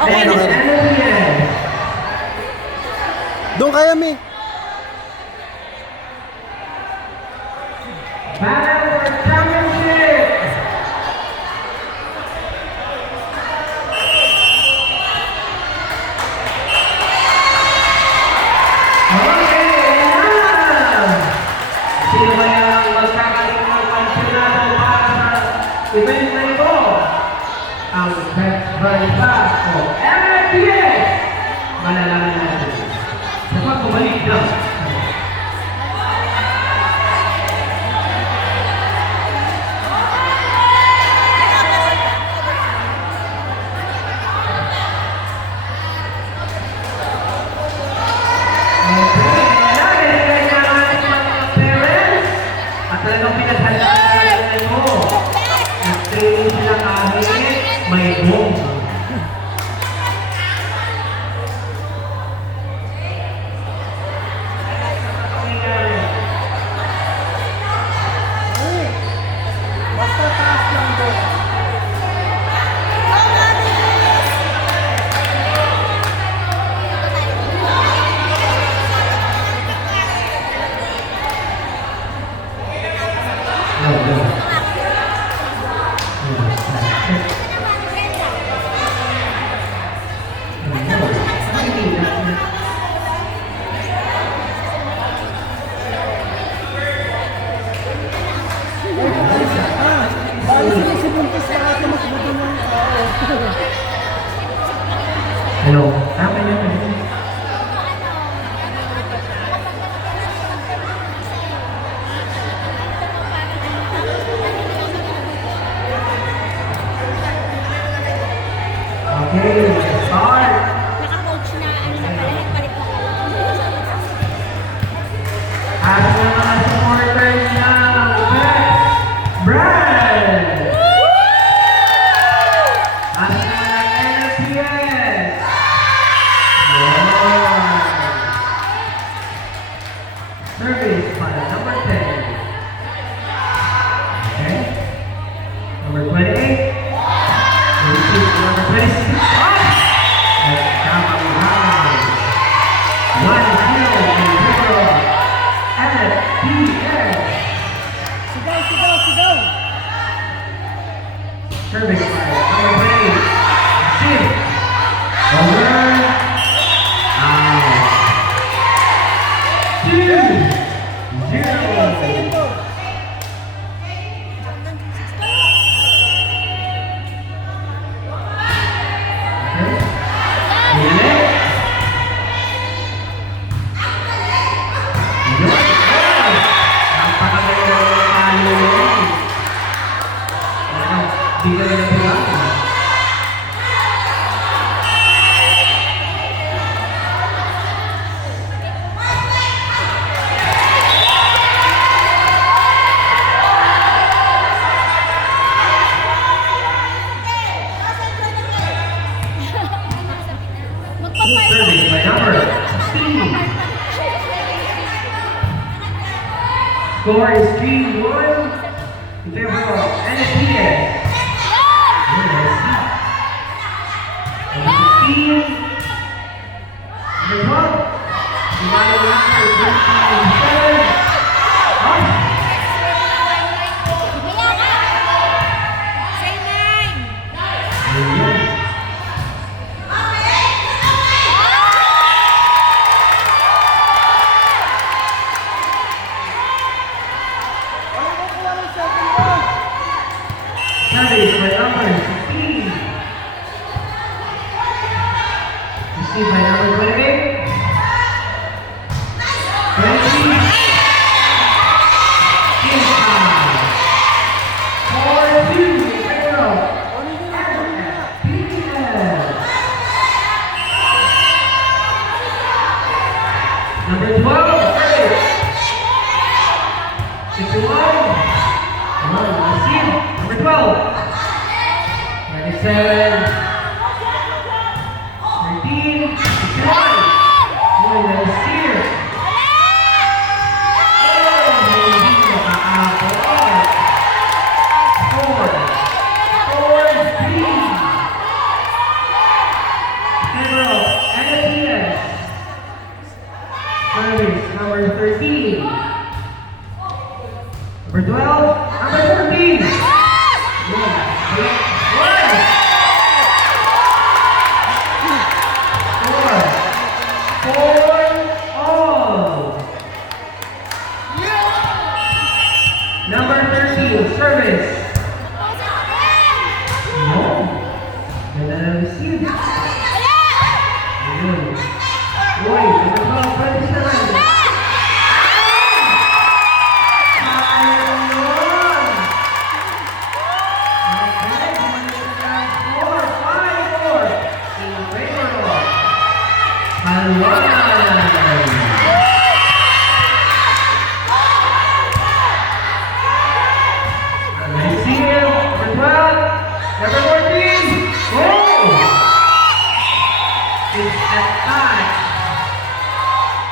Okay na. Doon kaya, Mi. Battle for championship. Sino ba yung magkakaroon ng pansinado para sa event na ito? Ang best barista o MFPS! Malalaman natin. Sa pagbabalik lang. Talagang pinaghandaan mo. Nag-training sila kahit may boom. Basta taas lang doon. Hello, tama yun. Okay, start! Naka-coach na ano na pala, nagpalit na. At sa mga supporters ng Brand! At sa mga NFPS! Service para number 10. Okay. Number 28. Number 26. At tamang round. 1-0 in favor of NFPS. Sigaw, sigaw, sigaw. Service by number 28. Sid. Over. Out. 2-0. Service by number 16. Score is 3-1 in favor of NFPS. Number 16. Number 12. United After 13-7. Up. Say nine! Service by number 16. Received by number 28. 20. Inside. 4-2 in favor of NFPS. Number 12, service. 61. Receive. Number 12. 27. 13. 61. Receive. and 1. Receive number 12, number 14. Oh! It's a tie.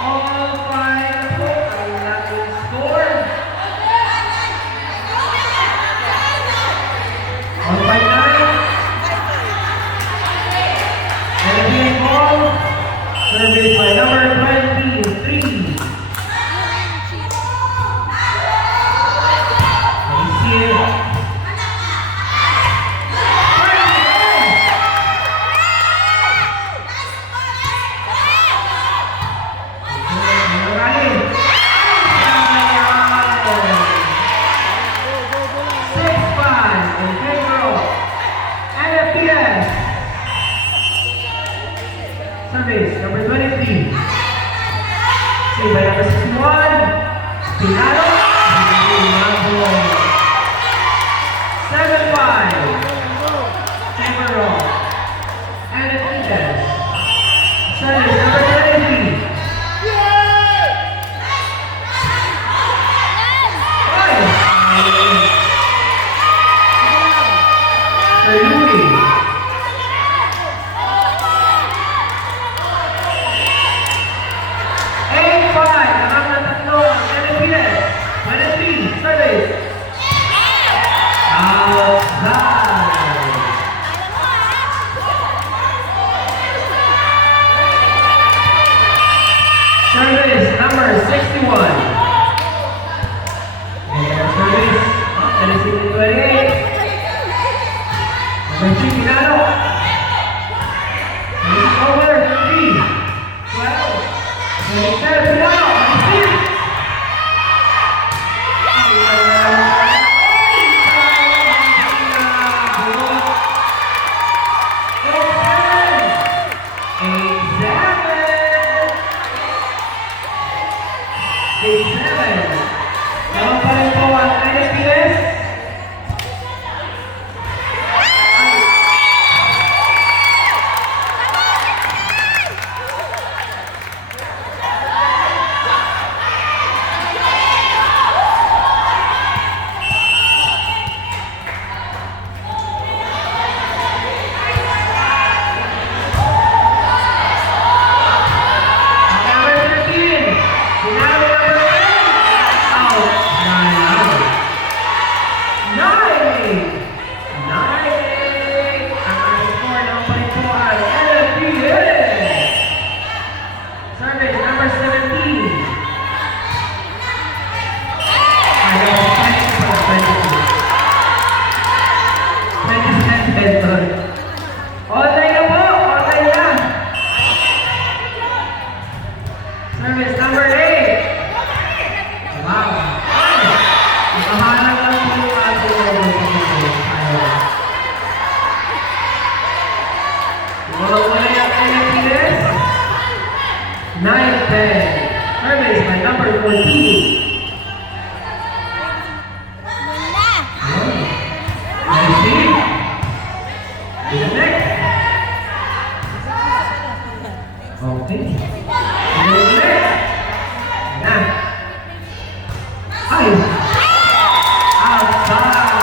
All five po ang natin score. All five nine. And again, ball. Service by number 23. Receive. Service number 23. Saved by number 61. Pinalo. 7-5. Chamberlain. And Eden. Service number 23. Sir Louis. 23, service. Outside. Service number 61. And service, that is 28. Number 3, Pinalo. It's over, 3, 12, 27, Pinalo. Naman pa rin po ang NFPS. Number 13, Pinalo number 10. Out. 9. Ang score ng palikuan, NFPS. Service number 17. Ayaw, 20 Online na po, online na. Service number 8. Wow. Nakahanap lang po yung ating wala yung NFPS. 9-10. Service by number 14. Receive. To the next. Okay. To the next. Yan. Ay. Outside.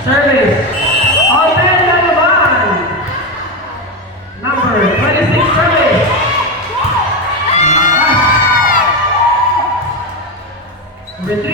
Service. Open the laban. Number 26 service. Number 3.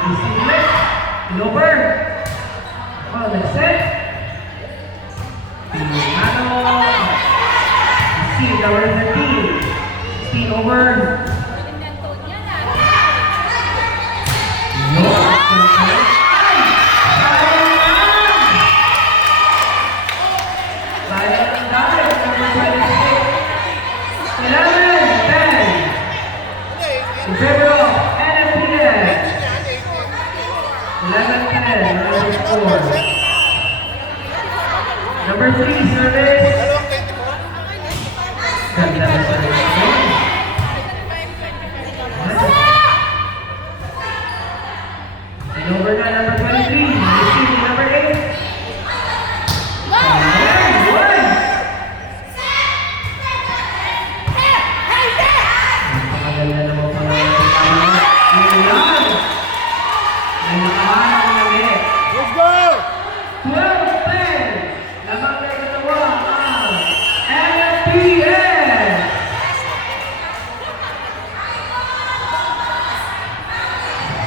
Receive it. Over. Oh, next set. Pinalo. Receive number 13. 16 over. Number 3, service. Ganda na service.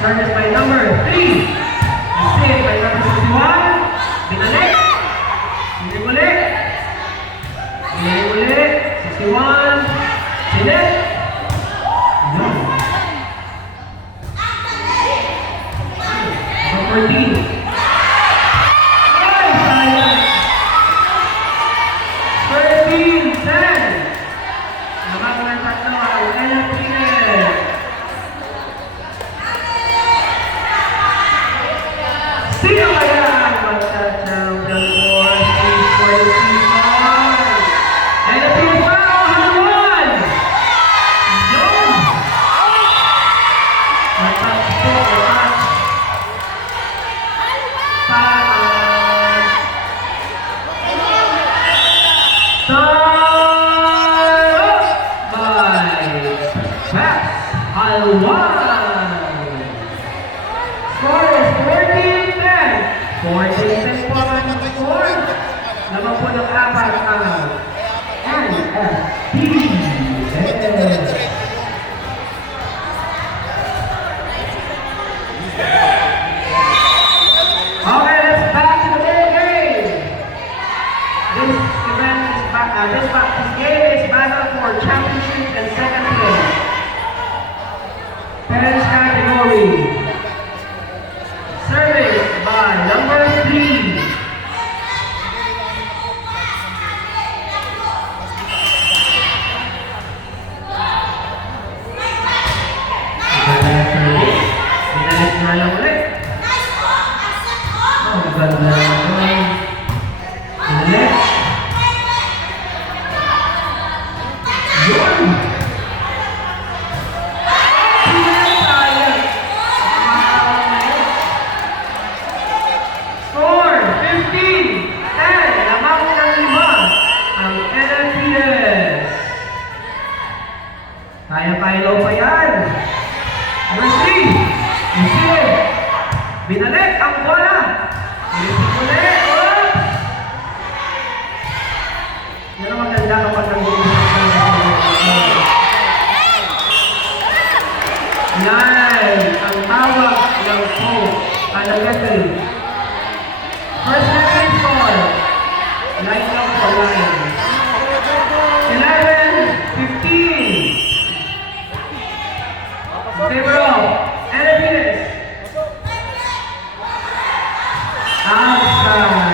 Service by number 3. Receive by number 61. Binalik. Binalik ulit. Binalik ulit. 61. Sinit. Yun. Number 14. Ay, sayang. 13-10. Nabago ng tatlo ang Electric. Sino kaya ang magta-champion for the season? Electric ba o haluan? Yun! Matouch po, matouch. Score is 14-10. 14-10 po ang score. Naman po ng apat ang NFP. Okay, let's back to the ball game. This game is battle for championship and second place. Parents category. Service by number 3. Binalik na lang ulit. Oh, ganda naman. Binalik. Yun! Score, 15-10. Lamang ng 5 ang NLPS. Kaya-kaya pa yan. Number 3. Receive. Binalik ang bola. Receive ulit. Oops! Yan ang maganda kapag yan ang tawag ng coach. Alagay. First second score. Line up for line. 11-15. Favor of NFS. Outside.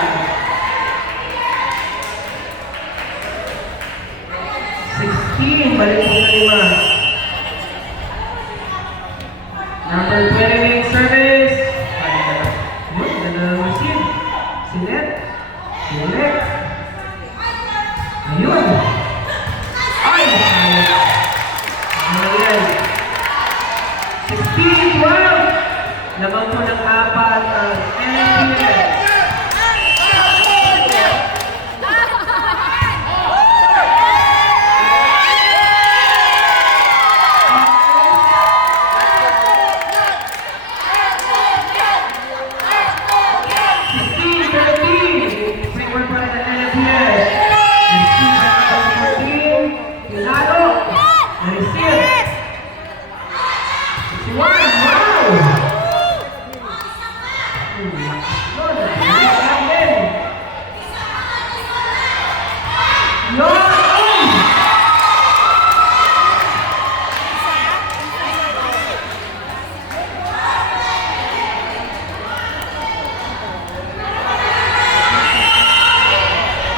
16. Balik po sa 5. Number 28 service. Yun, ganda ng machine. Sinet. Sinet. Ayun. Ay! Ano yan? 16-12. Lamang po ng 4 ang NPS.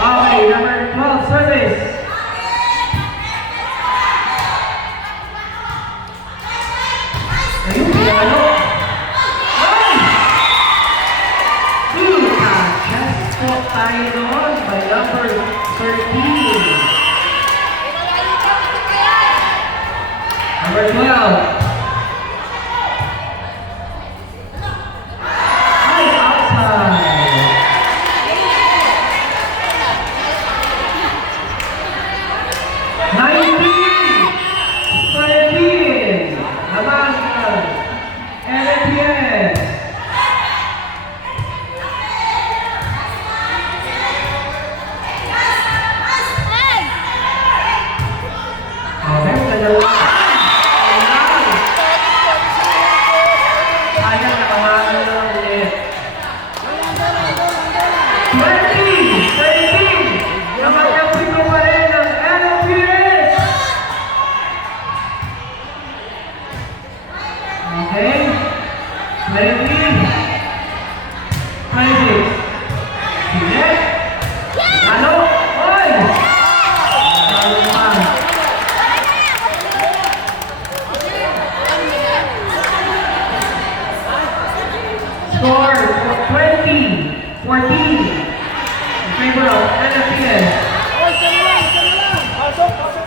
Okay, number 12 service. Ayun, pinalo. Ay! Chest po tayo doon by number 13. Number 12. Ay, outside. Okay, dalawa. 23, 26. Sige. Ano? Oy! Ano pa? Score 20, 14 in favor of NFPS. Oy, sali lang, sali lang. Pasok, pasok.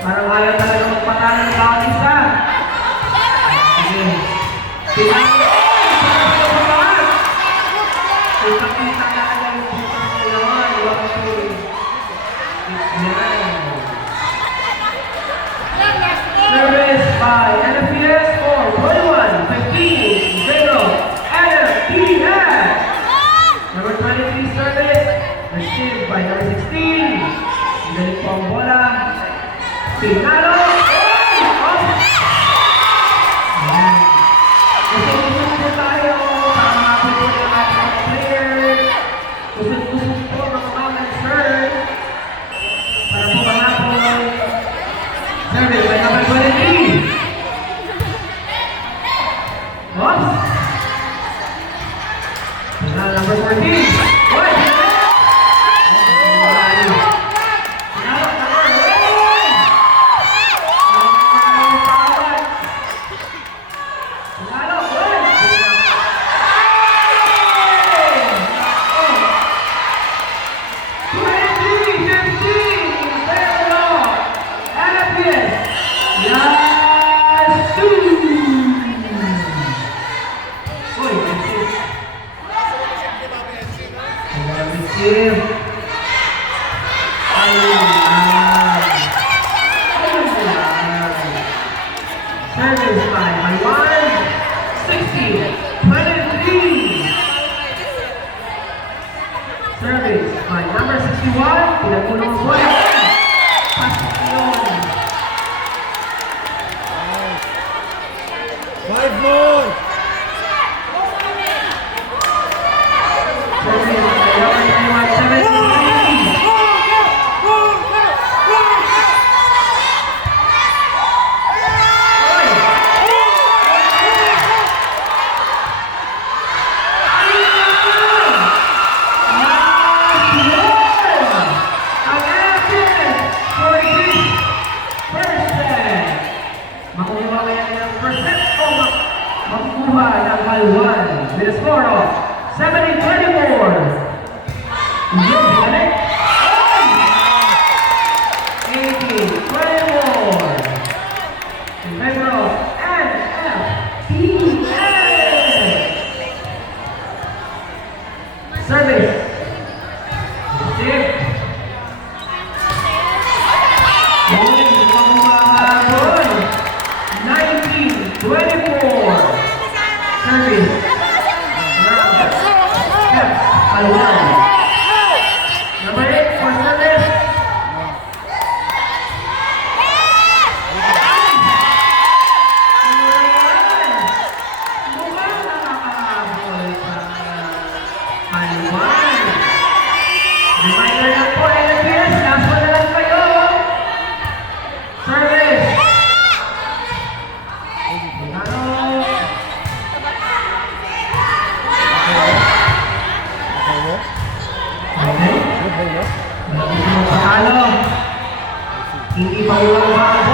Parang ayaw talaga magpatanan ng bawat isa. Sige. Kita na lang yung puto ngayon. Service by NFPS for 21-15. Zero. NFPS. Number 23 service. Received by number 16. Galing po ang bola. Pinalo! Ayan. Usog-usog po tayo para makapito ng ating mga players. Usog-usog po ng mga serve para po manapon. Service by number 23. Oops! Pinalo number 14. Oy! Service by 160, 23. Service by number 61, pinagulong po. Pasyon. 5 more. Service by number 21, 73. Makukuha ng Malwan with a score of 70-24. Yun, balik. 80-24. In favor of NFPS. Service. Sip. Yun, makukuha 19-24. Service. Alwan. Number 8 for service. Mukhang nakakahabol sa Alwan. Reminder lang po, NFPS, last one na lang kayo. Service. Hindi pa ulang ba